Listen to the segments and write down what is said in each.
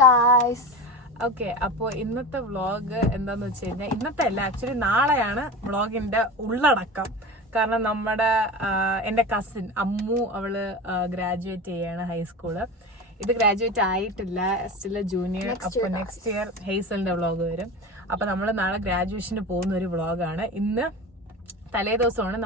Guys. Okay, അപ്പോൾ ഇന്നത്തെ vlog എന്താന്ന് വെച്ച് കഴിഞ്ഞാൽ, ഇന്നത്തെ അല്ല ആക്ച്വലി നാളെയാണ് വ്ളോഗിന്റെ ഉള്ളടക്കം. കാരണം എൻ്റെ കസിൻ അമ്മു അവള് ഗ്രാജുവേറ്റ് ചെയ്യാണ് ഹൈസ്കൂള്. ഇത് ഗ്രാജുവേറ്റ് ആയിട്ടില്ല, സ്റ്റിൽ ജൂനിയർ. അപ്പോൾ നെക്സ്റ്റ് ഇയർ ഹേസലിന്റെ വ്ളോഗ് വരും. അപ്പൊ നമ്മൾ നാളെ ഗ്രാജുവേഷന് പോകുന്ന ഒരു വ്ളോഗാണ്. ഇന്ന് തലേ ദിവസമാണ്.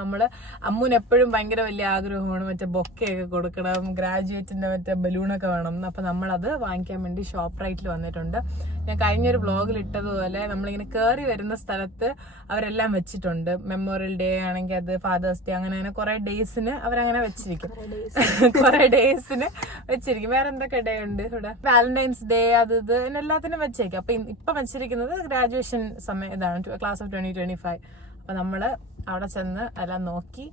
അമ്മൂന് എപ്പോഴും ഭയങ്കര വലിയ ആഗ്രഹമാണ് മറ്റേ ബൊക്കെയൊക്കെ കൊടുക്കണം, ഗ്രാജുവേറ്റിന്റെ മറ്റേ ബലൂണൊക്കെ വേണം. അപ്പൊ നമ്മളത് വാങ്ങിക്കാൻ വേണ്ടി ഷോപ്പ് റൈറ്റിൽ വന്നിട്ടുണ്ട്. ഞാൻ കഴിഞ്ഞൊരു വ്ളോഗിൽ ഇട്ടതുപോലെ നമ്മളിങ്ങനെ കയറി വരുന്ന സ്ഥലത്ത് അവരെല്ലാം വെച്ചിട്ടുണ്ട്. മെമ്മോറിയൽ ഡേ ആണെങ്കിൽ അത്, ഫാദേഴ്സ് ഡേ, അങ്ങനെ കുറെ ഡേയ്സിന് അവരങ്ങനെ വെച്ചിരിക്കും. കുറെ ഡേയ്സിന് വെച്ചിരിക്കും. വേറെ എന്തൊക്കെ ഡേ ഉണ്ട് ഇവിടെ? വാലന്റൈൻസ് ഡേ, അത് ഇത് എല്ലാത്തിനും വെച്ചേക്കും. അപ്പൊ ഇപ്പൊ വെച്ചിരിക്കുന്നത് ഗ്രാജുവേഷൻ സമയം ഇതാണ്, ക്ലാസ് ഓഫ് 2025. അപ്പൊ നമ്മള് അവിടെ ചെന്ന് എല്ലാം നോക്കി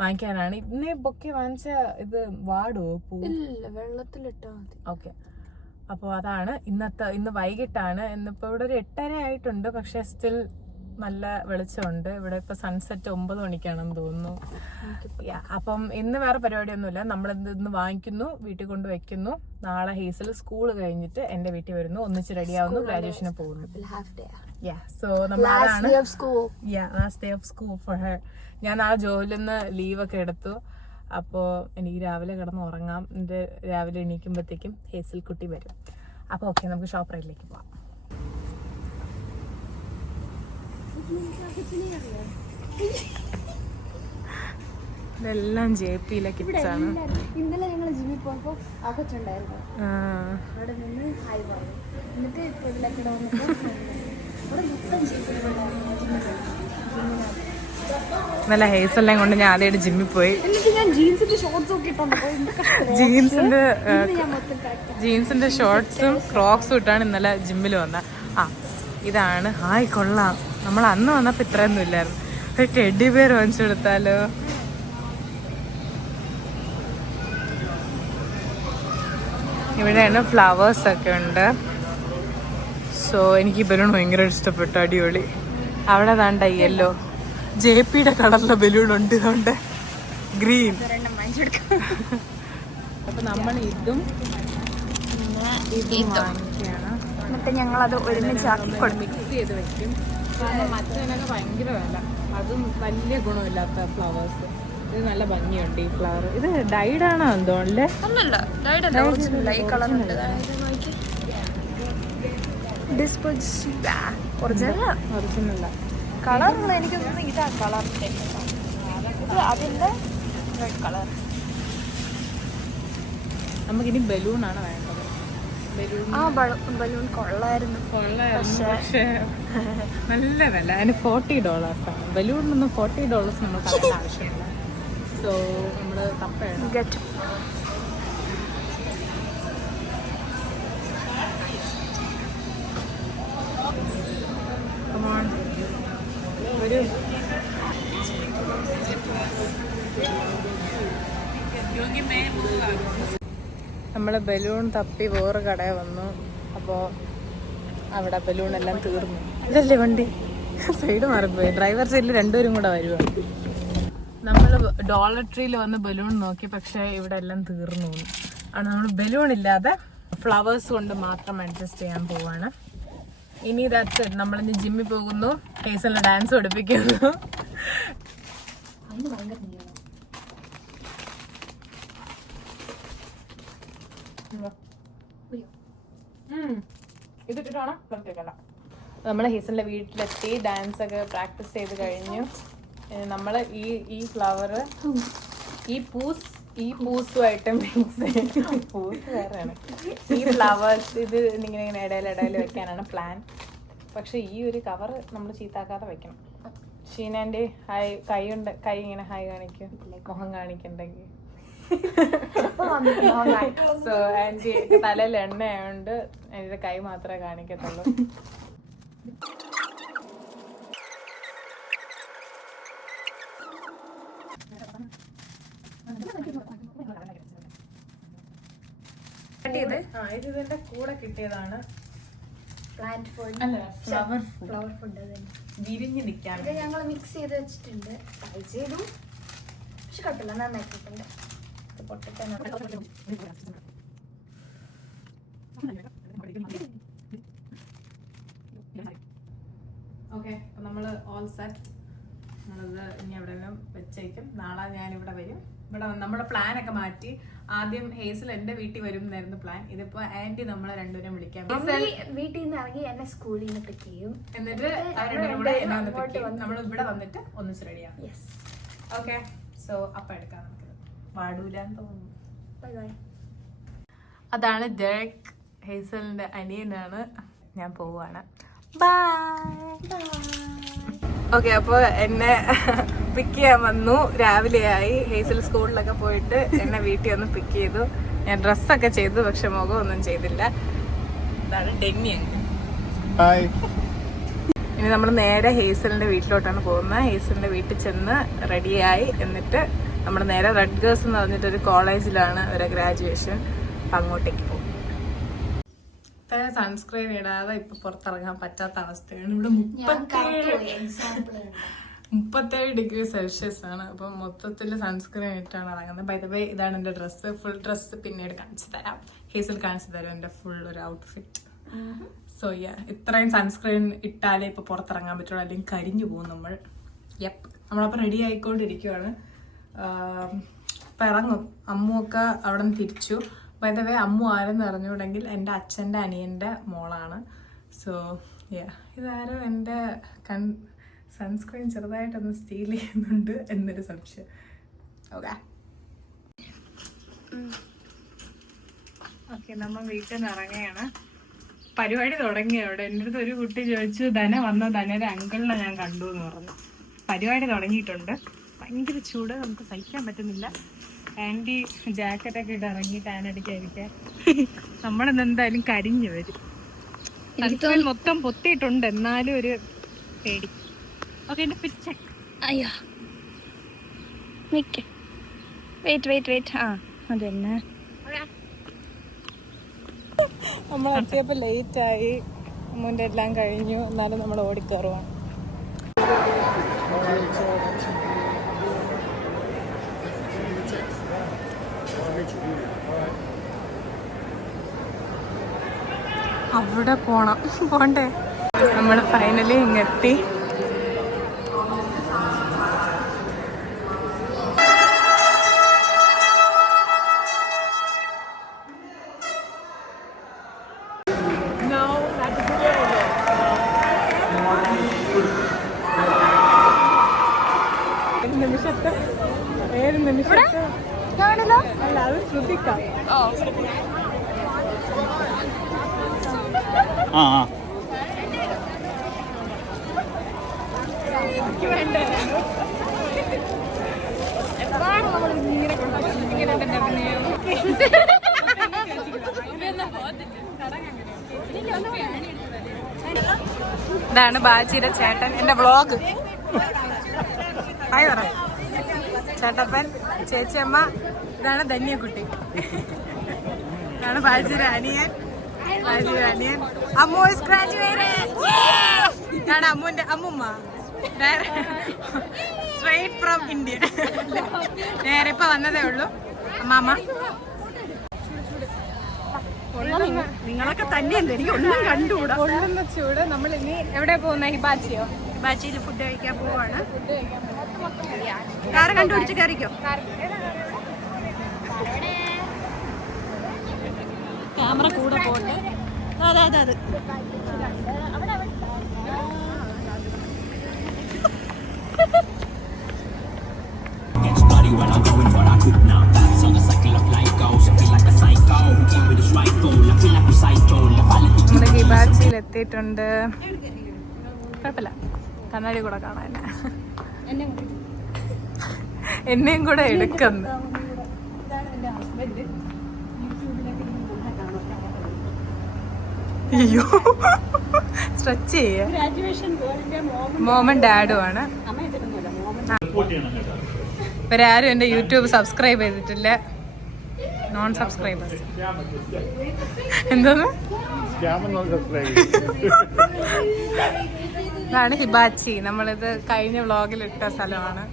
വാങ്ങിക്കാനാണ്. ഇന്ന് ബൊക്കെ വാങ്ങിച്ച ഇത് വാടുവോ? വെള്ളത്തിലിട്ടാ മതി. ഓക്കെ, അപ്പോൾ അതാണ് ഇന്ന് വൈകിട്ടാണ്. ഇന്നിപ്പോ ഇവിടെ ഒരു 8:30 ആയിട്ടുണ്ട്. പക്ഷെ സ്റ്റിൽ നല്ല വെളിച്ചമുണ്ട്. ഇവിടെ ഇപ്പൊ സൺസെറ്റ് 9 മണിക്കാണെന്ന് തോന്നുന്നു. അപ്പം ഇന്ന് വേറെ പരിപാടിയൊന്നുമില്ല. നമ്മൾ ഇന്ന് വാങ്ങിക്കുന്നു, വീട്ടിൽ കൊണ്ട് വെക്കുന്നു. നാളെ ഹേസൽ സ്കൂൾ കഴിഞ്ഞിട്ട് എന്റെ വീട്ടിൽ വരുന്നു, ഒന്നിച്ച് റെഡിയാവുന്നു, ഗ്രാജുവേഷന് പോകുന്നു. സോ നമ്മളാണ് last day of school for her. ഞാൻ നാളെ ജോലിയിൽ നിന്ന് ലീവൊക്കെ എടുത്തു. അപ്പോൾ എനിക്ക് രാവിലെ കിടന്ന് ഉറങ്ങാം. എൻ്റെ രാവിലെ എണീക്കുമ്പോഴത്തേക്കും ഹേസൽ കുട്ടി വരും. അപ്പോൾ ഓക്കെ, നമുക്ക് ഷോപ്പ് റൈഡിലേക്ക് പോവാം. ഇതെല്ലാം JPയിലെ കിഡ്സ് ആണ്. ഇന്നലെ ഞങ്ങൾ ജിമ്മിൽ പോയപ്പോ ആകച്ചുണ്ടായിരുന്നു. അവിടെ നിന്ന് ഹായ് പറഞ്ഞു. എന്നിട്ട് ഇപ്പൊ ഇതിലൊക്കെ നല്ല ഹേസെല്ലാം കൊണ്ട് ഞാൻ ആദ്യമായിട്ട് ജിമ്മിൽ പോയി. ജീൻസിന്റെ ഷോർട്ട്സും ക്രോക്സും ഇട്ടാണ് ഇന്നലെ ജിമ്മിൽ വന്നത്. ഇതാണ്. ഹായ്, കൊള്ളാം. നമ്മൾ അന്ന് വന്നപ്പോ ഇത്രയൊന്നും ഇല്ലായിരുന്നു. ഒരു ടെഡി ബിയർ വാങ്ങിച്ചു കൊടുത്താലോ? ഇവിടെയാണ് ഫ്ലവേഴ്സ് ഒക്കെ ഉണ്ട്. സോ എനിക്ക് ഈ ബലൂൺ ഭയങ്കര ഇഷ്ടപ്പെട്ടു, അടിപൊളി. അവിടെ താണ്ട യെല്ലോ JPയുടെ കളറിലെ ബലൂൺ ഉണ്ട്, അതുകൊണ്ട് ഗ്രീൻ. അപ്പൊ നമ്മൾ ഇതും വാങ്ങിക്കുകയാണ്. എന്നിട്ട് ഞങ്ങളത് ഒരുമിച്ചാക്കി മിക്സ് ചെയ്ത് വെക്കും. കാരണം മറ്റതിനൊക്കെ ഭയങ്കര വില, അതും വലിയ ഗുണമില്ലാത്ത ഫ്ലവേഴ്സ്. ഇത് നല്ല ഭംഗിയുണ്ട് ഈ ഫ്ലവർ. ഇത് ഡൈഡ് ആണോ എന്തോല്ലേ? ഒന്നുമില്ല, ഒറിജിനല്ല കളർ. എനിക്ക് തോന്നുന്നു ഇതാ കളർ, അതിന്റെ റെഡ് കളർ. നമുക്കിനി ബലൂണാണ് വേണ്ടത്. ബലൂൺ കൊള്ളായിരുന്നു. പക്ഷേ നല്ല വില. അതിന് $40 ആണ്. ബലൂണിനൊന്നും $40 നമ്മൾ കളയേണ്ട ആവശ്യമില്ല. സോ നമ്മൾ തപ്പയാണ്. ഒരു നമ്മൾ ബലൂൺ തപ്പി വേറെ കടയിൽ വന്നു. അപ്പോൾ അവിടെ ബലൂൺ എല്ലാം തീർന്നു. ഇതല്ലേ വണ്ടി? സൈഡ് മാറിപ്പോയി. ഡ്രൈവർ സൈഡിൽ രണ്ടുപേരും കൂടെ വരുവാ. നമ്മൾ ഡോളർ ട്രീയിൽ വന്ന് ബലൂൺ നോക്കി, പക്ഷെ ഇവിടെ എല്ലാം തീർന്നു. നമ്മൾ ബലൂൺ ഇല്ലാതെ ഫ്ലവേഴ്സ് കൊണ്ട് മാത്രം അഡ്ജസ്റ്റ് ചെയ്യാൻ പോവാണ്. ഇനി ദാറ്റ്സ് ഇറ്റ്. നമ്മളിന്ന് ജിമ്മിൽ പോകുന്നു, ഹേസലിനെ ഡാൻസ് പഠിപ്പിക്കുന്നു. ഇതിട്ടിട്ടാണോ? നമ്മൾ ഹേസലിന്റെ വീട്ടിലെത്തി, ഡാൻസ് ഒക്കെ പ്രാക്ടീസ് ചെയ്ത് കഴിഞ്ഞു. നമ്മൾ ഈ ഫ്ലവർ ഈ പൂസുമായിട്ട് മിക്സ് ചെയ്യും. പൂസ് വേറെയാണ്. ഈ ഫ്ലവേഴ്സ് ഇത് ഇങ്ങനെ ഇടയിൽ വെക്കാനാണ് പ്ലാൻ. പക്ഷെ ഈ ഒരു കവർ നമ്മൾ ചീത്താക്കാതെ വെക്കണം. ഷീനാൻ്റെ കൈ ഇങ്ങനെ ഹായ് കാണിക്കും, മുഖം കാണിക്കണ്ടെങ്കിൽ. സോ ആൻറ്റി തലയിൽ എണ്ണയായോണ്ട് എൻ്റെ കൈ മാത്രമേ കാണിക്കത്തുള്ളൂ. ഇത് ഇതിന്റെ കൂടെ കിട്ടിയതാണ്. ഫ്ലവർ ഫുഡ് വിരിഞ്ഞ് നിൽക്കാൻ ഞങ്ങൾ മിക്സ് ചെയ്ത് വെച്ചിട്ടുണ്ട്. ട്രൈ ചെയ്തു, പക്ഷെ കുഴപ്പമില്ല, നന്നായിട്ടുണ്ട്. പൊട്ടിട്ട് ഓക്കെ, അപ്പൊ നമ്മള് ഓൾ സെറ്റ്. നമ്മളിത് ഇനി എവിടെയെങ്കിലും വെച്ചേക്കും. നാളെ ഞാനിവിടെ വരും. ഇവിടെ നമ്മുടെ പ്ലാൻ ഒക്കെ മാറ്റി. ആദ്യം ഹേസൽ എന്റെ വീട്ടിൽ വരും എന്നായിരുന്നു പ്ലാൻ. ഇതിപ്പോ ആന്റി നമ്മളെ രണ്ടുപേരും വിളിക്കാൻ വീട്ടിൽ നിന്ന് ഇറങ്ങി എന്നെ സ്കൂളിൽ നിന്ന് പിക്ക് ചെയ്യും. എന്നിട്ട് അവരുടെ കൂടെ എന്നെ വന്ന് പിക്ക് ചെയ്യും. നമ്മൾ ഇവിടെ വന്നിട്ട് ഒന്നിച്ച് റെഡിയാണ്. ഓക്കെ, സോ അപ്പൊ എടുക്കാം. നമുക്ക് പാടൂലെന്ന് തോന്നുന്നു. Bye bye. അതാണ് ഡെറക്, ഹേസലിന്റെ അനിയനാണ്. ഞാൻ പോവാണ്. ബൈ. ഓക്കെ, അപ്പോൾ എന്നെ പിക്ക് ചെയ്യാൻ വന്നു. രാവിലെയായി. ഹേസൽ സ്കൂളിലൊക്കെ പോയിട്ട് എന്നെ വീട്ടിൽ വന്ന് പിക്ക് ചെയ്തു. ഞാൻ ഡ്രസ്സൊക്കെ ചെയ്തു, പക്ഷെ മുഖമൊന്നും ചെയ്തില്ല. ഇതാണ് ഡെന്നി. ഇനി നമ്മൾ നേരെ ഹേസലിന്റെ വീട്ടിലോട്ടാണ് പോകുന്നത്. ഹേസലിന്റെ വീട്ടിൽ ചെന്ന് റെഡിയായി എന്നിട്ട് നമ്മൾ നേരെ റെഡ് ഗേഴ്സ് എന്ന് പറഞ്ഞിട്ടൊരു കോളേജിലാണ് ഒരു ഗ്രാജുവേഷൻ. അപ്പം അങ്ങോട്ടേക്ക് പോകും. സൺസ്ക്രീൻ ഇടാതെ ഇപ്പൊ പുറത്തിറങ്ങാൻ പറ്റാത്ത അവസ്ഥയാണ്. ഇവിടെ 37 ഡിഗ്രി സെൽഷ്യസ് ആണ്. അപ്പം മൊത്തത്തിൽ സൺസ്ക്രീൻ ഇട്ടാണ് ഇറങ്ങുന്നത്. ബൈ ദ വേ, ഇതാണ് എന്റെ ഡ്രസ്സ്. ഫുൾ ഡ്രസ്സ് പിന്നീട് കാണിച്ചു തരാം. ഹേസൽ കാണിച്ചു തരാം എന്റെ ഫുൾ ഒരു ഔട്ട്ഫിറ്റ്. സോ ഇത്രയും സൺസ്ക്രീൻ ഇട്ടാലേ ഇപ്പൊ പുറത്തിറങ്ങാൻ പറ്റുള്ളൂ, അല്ലെങ്കിൽ കരിഞ്ഞു പോകും നമ്മൾ. നമ്മളപ്പോ റെഡി ആയിക്കൊണ്ടിരിക്കുവാണ്. ഇപ്പൊ ഇറങ്ങും. അമ്മുവൊക്കെ അവിടെ നിന്ന് തിരിച്ചു. ബൈ ദ വേ, അമ്മു ആരെന്ന് അറിഞ്ഞുകൂടെങ്കിൽ എൻ്റെ അച്ഛൻ്റെ അനിയൻ്റെ മോളാണ്. സോ ഇതാരോ എൻ്റെ സൺസ്ക്രീൻ ചെറുതായിട്ടൊന്ന് സ്റ്റീൽ ചെയ്യുന്നുണ്ട് എന്നൊരു സംശയം. ഓക്കെ, നമ്മൾ വീട്ടിൽ നിന്ന് ഇറങ്ങുകയാണ്. പരിപാടി തുടങ്ങി. അവിടെ എൻ്റെ അടുത്ത് ഒരു കുട്ടി ചോദിച്ചു, ധന വന്ന ധനയുടെ അങ്കിളിനെ ഞാൻ കണ്ടു എന്ന് പറഞ്ഞു. പരിപാടി തുടങ്ങിയിട്ടുണ്ട്. ഭയങ്കര ചൂട്, നമുക്ക് സഹിക്കാൻ പറ്റുന്നില്ല. ആന്റി ജാക്കറ്റൊക്കെ ഇട്ട് ഇറങ്ങി ടാൻ അടിക്കാതിരിക്കാൻ. നമ്മളിന്ന് എന്തായാലും കരിഞ്ഞു വരും. സൺസ്ക്രീൻ മൊത്തം പൊത്തിയിട്ടുണ്ട്, എന്നാലും ഒരു പേടി. ഓക്കെ, എന്റെ പിച്ച. അയ്യോ, വെയിറ്റ്. ആ അതന്നെ. നമ്മൾ എത്തിയപ്പോൾ ലേറ്റ് ആയി. അമ്മൂൻ്റെ എല്ലാം കഴിഞ്ഞു. എന്നാലും നമ്മൾ ഓടിക്കയറുവാണ്. അവിടെ പോണ്ടേ. നമ്മൾ ഫൈനലി ഇങ്ങെത്തി. ഏത് നിമിഷത്ത് അല്ല, അത് ശ്രദ്ധിക്കാം. ഇതാണ് ബാജിയുടെ ചേട്ടൻ, എന്റെ വ്ളോഗ്. ഹായ് പറ ചേട്ടപ്പൻ, ചേച്ചിയമ്മ. ഇതാണ് ധന്യക്കുട്ടി. ഇതാണ് ബാജിയുടെ അനിയൻ. Ammu is graduated. ഇതാണ് അമ്മുവിന്റെ അമ്മുമ്മ. Straight from India. നേരെ ഇപ്പൊ വന്നതേ ഉള്ളൂ. അമ്മാമ്മ, നിങ്ങളൊക്കെ തന്നെയല്ലേ, എനിക്ക് ഒന്നും കണ്ടുകൂടാ. ഒള്ളുന്ന ചൂട്. നമ്മൾ ഇനി എവിടെ പോകുന്ന? ഹിബാച്ചിയോ? ഹിബാച്ചിയിൽ ഫുഡ് കഴിക്കാൻ പോവാണ്. കാറ് കണ്ടുപിടിച്ച് കയറിക്കോ. ക്യാമറ കൂടെ പോട്ടെ. അതെ. നമ്മുടെ ഹിബാച്ചിയിൽ എത്തിയിട്ടുണ്ട്. കുഴപ്പമില്ല, കണ്ണാടി കൂടെ കാണാൻ. എന്നെയും കൂടെ എടുക്കുന്നു. അയ്യോ, സ്ട്രെച്ച് ചെയ്യാ. മോമൻ ഡാഡും ആണ്. ഇവരാരും എന്റെ യൂട്യൂബ് സബ്സ്ക്രൈബ് ചെയ്തിട്ടില്ല. Non subscribers. എന്തോന്ന്? ഇതാണ് ഹിബാച്ചി. നമ്മളിത് കഴിഞ്ഞ വ്ളോഗിൽ ഇട്ട സ്ഥലമാണ്.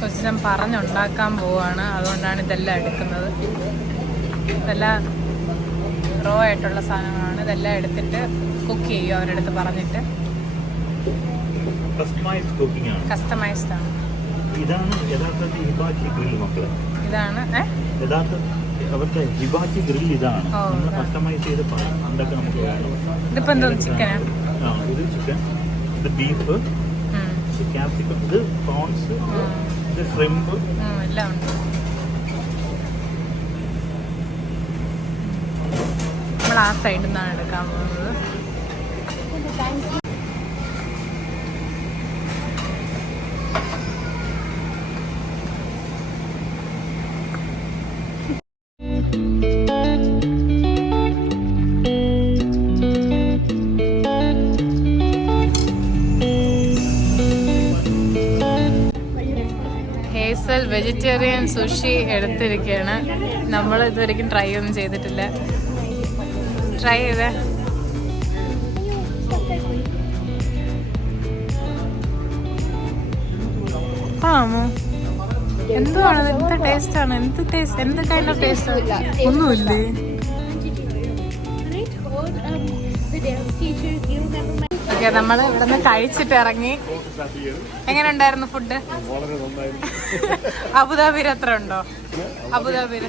കൊച്ചിൻ പറഞ്ഞുണ്ടാക്കാൻ പോവാണ്, അതുകൊണ്ടാണ് ഇതെല്ലാം എടുക്കുന്നത്. ഇതെല്ലാം റോ ആയിട്ടുള്ള സാധനങ്ങളാണ്. ഇതെല്ലാം എടുത്തിട്ട് കുക്ക് ചെയ്യും അവരുടെ അടുത്ത് പറഞ്ഞിട്ട്. കസ്റ്റമൈസ്ഡ് ആണ്. ഇതാണ് യഥാർത്ഥത്തിൽ ഹിബാച്ചി ഗ്രിൽ മക്കളെ. ഇതാണ് അവരുടെ ഹിബാച്ചി ഗ്രിൽ ഇതാണ്. കസ്റ്റമൈസ് ചെയ്ത് എന്തൊക്കെ നമുക്ക് വേണം. ഇതിപ്പോ എന്തോ ചിക്കനാണ്. ഇത് ചിക്കൻ, ഇത് ബീഫ്, ക്യാപ്സിക്കം, ഇത് പ്രോൺസ്, ഇത് ഷ്രിംപ് എല്ലാം ഉണ്ട്. നമ്മൾ ആ സൈഡിൽ നിന്നാണ് എടുക്കാൻ പോകുന്നത്. ഹേസൽ വെജിറ്റേറിയൻ സുഷി എടുത്തിരിക്കുകയാണ്. നമ്മൾ ഇതുവരെയ്ക്കും ട്രൈ ഒന്നും ചെയ്തിട്ടില്ല. ട്രൈ ചെയ്തേ. ആമോ എന്തുവാണ്? എന്ത് ടേസ്റ്റാണ്? എന്ത് കൈൻഡ് ഓഫ് ടേസ്റ്റ്? ഒന്നുമില്ലേ? ഓക്കെ, നമ്മൾ ഇവിടെ നിന്ന് കഴിച്ചിട്ട് ഇറങ്ങി. എങ്ങനെ ഉണ്ടായിരുന്നു ഫുഡ്? അബുദാബിയിൽ എത്ര ഉണ്ടോ? അബുദാബിയിൽ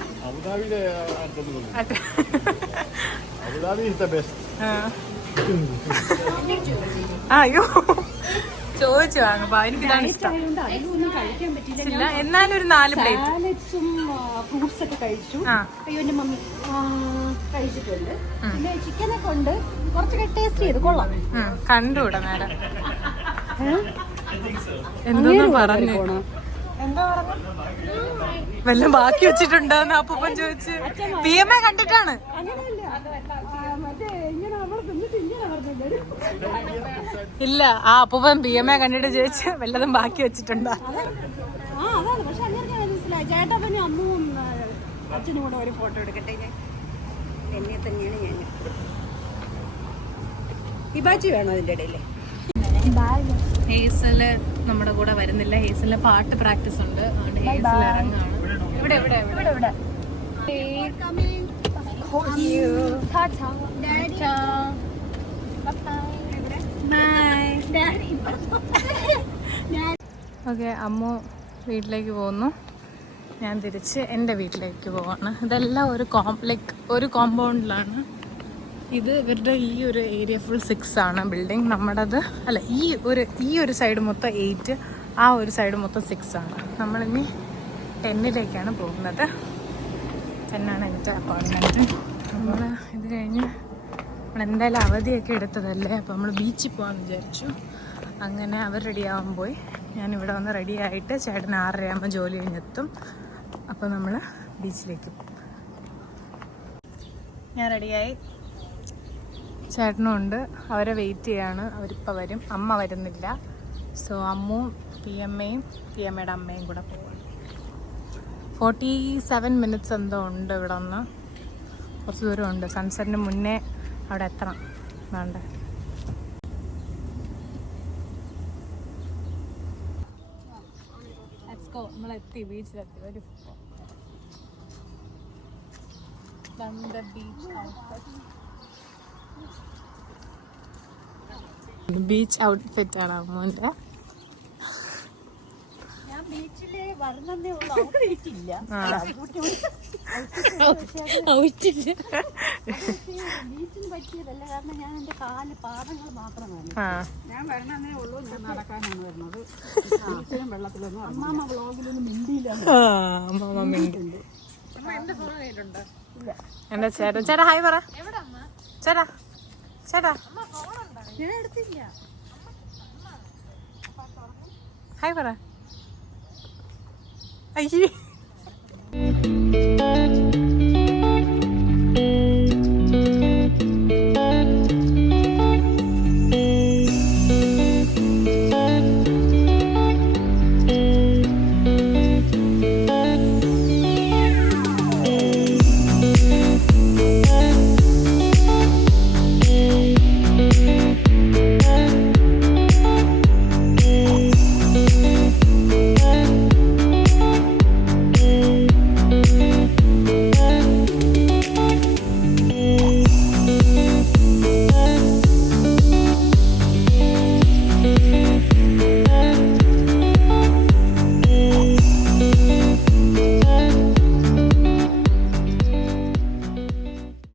അയ്യോ ചോദിച്ചു വാങ്ങുമ്പോ എനിക്കിതാണ് ഇഷ്ടം. എന്നാലും ഒരു 4 പ്ലേറ്റ് ഫ്രൂട്ട്സ് ഒക്കെ കഴിച്ചു. അയ്യോന്റെ മമ്മി കഴിച്ചിട്ടുണ്ട്. പിന്നെ ചിക്കനൊക്കെ ഉണ്ട്. കുറച്ചൊക്കെ ടേസ്റ്റ് ചെയ്ത് കൊള്ളാം. കണ്ടൂടെ നേരം എന്തോന്ന് പറഞ്ഞു. എന്താ പറഞ്ഞു? വല്ലതും ബാക്കി വെച്ചിട്ടുണ്ടോന്ന് അപ്പൂപ്പൻ ചോദിച്ചു. PMA കണ്ടിട്ടാണ്. ഇല്ല, ആ അപ്പൂപ്പൻ PMA കണ്ടിട്ട് ചോദിച്ചു വല്ലതും ബാക്കി വെച്ചിട്ടുണ്ടോ. ചേട്ടപ്പനും അമ്മുവും അച്ഛനും കൂടെ ഒരു ഫോട്ടോ എടുക്കട്ടെ. എന്നെ തന്നെയാണ് ഞാൻ. ഹിബാച്ചി വേണോ അതിന്റെ ഇടയില്? ഹേസല് നമ്മുടെ കൂടെ വരുന്നില്ല. ഹേസലിന് പാട്ട് പ്രാക്ടീസ് ഉണ്ട്. അതുകൊണ്ട് ഹേസൽ ഇറങ്ങാണ്. ഇവിടെ ഇവിടെ ഇവിടെ ഇവിടെ ഓക്കെ, അമ്മു വീട്ടിലേക്ക് പോകുന്നു. ഞാൻ തിരിച്ച് എൻ്റെ വീട്ടിലേക്ക് പോവാണ്. ഇതെല്ലാം ഒരു കോമ്പൗണ്ടിലാണ്. ഇത് ഇവരുടെ ഈ ഒരു ഏരിയ ഫുൾ 6 ആണ് ബിൽഡിംഗ്. നമ്മുടേത് അല്ല, ഈ ഒരു സൈഡ് മൊത്തം 8, ആ ഒരു സൈഡ് മൊത്തം 6 ആണ്. നമ്മളിനി 10ലേക്കാണ് പോകുന്നത്. 10 എൻ്റെ അപ്പോയിൻമെൻറ്റ്. നമ്മൾ ഇത് കഴിഞ്ഞ് നമ്മളെന്തായാലും അവധിയൊക്കെ എടുത്തതല്ലേ, അപ്പോൾ നമ്മൾ ബീച്ചിൽ പോകാമെന്ന് വിചാരിച്ചു. അങ്ങനെ അവർ റെഡിയാവാൻ പോയി. ഞാനിവിടെ വന്ന് റെഡിയായിട്ട് ചേട്ടൻ 6:30 ജോലി കഴിഞ്ഞെത്തും. അപ്പോൾ നമ്മൾ ബീച്ചിലേക്ക് പോകും. ഞാൻ റെഡിയായി, ചേട്ടനും ഉണ്ട്. അവരെ വെയിറ്റ് ചെയ്യാണ്. അവരിപ്പോൾ വരും. അമ്മ വരുന്നില്ല. സോ അമ്മുവും PMAയുടെ അമ്മയും കൂടെ പോവാണ്. 47 മിനിറ്റ്സ് എന്തോ ഉണ്ട് ഇവിടെ നിന്ന്. കുറച്ച് ദൂരമുണ്ട്. സൺസെറ്റിന് മുന്നേ അവിടെ എത്തണം. വേണ്ട, നമ്മളെത്തി, ബീച്ചിലെത്തി. ഒരു ബീച്ച് ഔട്ട്ഫിറ്റ് ആണ് അമ്മൂൻ്റെ. ഞാൻ ബീച്ചില് വരുന്നേ ഉള്ളൂ. ഔട്ട്ഫിറ്റില്ല. ബീച്ചിന് പറ്റിയതല്ല. കാരണം ഞാൻ എന്റെ പാദങ്ങൾ മാത്രമാണ്. ഞാൻ വരണേ ഉള്ളൂ. ഞാൻ നടക്കാനാണ് വരുന്നത്. ബീച്ചിലും വെള്ളത്തിലൊന്നും അമ്മാമ്മ വ്ളോഗിലൊന്നും മിണ്ടിയില്ല. അമ്മാമ്മ മിണ്ടുണ്ട്. എന്താ ചേട്ടാ ഹായ് പറ. ചേട്ടാ ഞാൻ എടുത്തില്ല. ഹായ് പറ. അയ്യേ